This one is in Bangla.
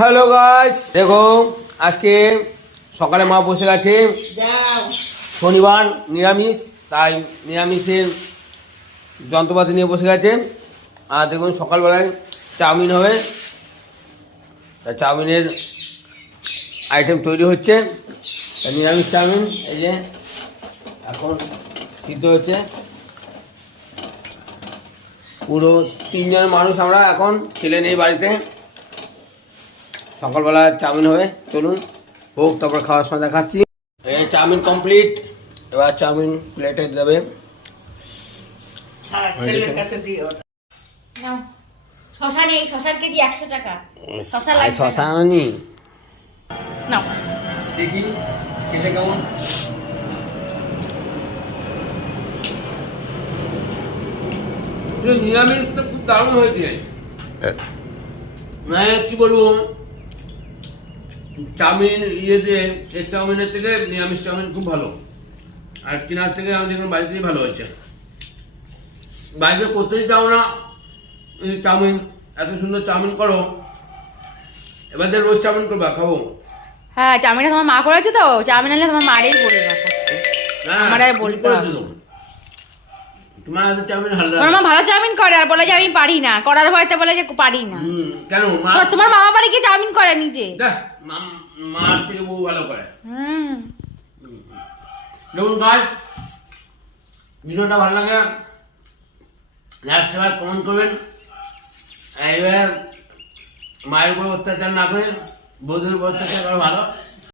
হ্যালো গাইস, দেখো আজকে সকালে মা বসে গেছে। শনিবার নিরামিষ, তাই নিরামিষের যন্ত্রপাতি নিয়ে বসে গেছে। আর দেখুন সকালবেলায় চাউমিন হবে, তা চাউমিনের আইটেম তৈরি হচ্ছে। নিরামিষ চাউমিন এই যে এখন সিদ্ধ হচ্ছে। পুরো 3 জন মানুষ আমরা, এখন ছেলে নেই বাড়িতে। সকালবেলা চাউমিন হবে, চলুন হোক, তারপর খাওয়ার সময় দেখাচ্ছি। এই চাউমিন কমপ্লিট, এবার চাউমিন প্লেটে দেবে। শশা নেই, শশার কেজি 100 টাকা। শশা লাগবে, শশা আনি নাও দেখি খেতে কেমন। নিরামিষ তো খুব দারুণ হয়েছে, মানে কি বলবো, চাউমিন ইয়েতে এই চাউমিনের থেকে নিরামিষ চাউমিন খুব ভালো। আর কেনার থেকে আমি দেখুন বাড়িতেই ভালো হয়েছে। বাড়িতে করতেই চাও না চাউমিন, এত সুন্দর চাউমিন করো, এবার রোজ চাউমিন করবা, খাবো। হ্যাঁ, চাউমিনটা তোমার মা করেছে তো, চাউমিন আনলে তোমার মারেই বলবে আমার আর বলতে হবে। তোমার হাতে চাউমিন হালকা, তোমার মা ভালো চাউমিন করে আর বলে যে আমি পারি না, করার ভয়তে বলে যে পারি না। কেন তোমার মামা বাড়ি গিয়ে চাউমিন করে নিজে, মার থেকে বউ ভালো করে। দেখুন গাছ, ভিডিওটা ভালো লাগে লাইক শেয়ার কমেন্ট করবেন। এবার মায়ের উপর অত্যাচার না করে বৌদির উপর অত্যাচার করা ভালো।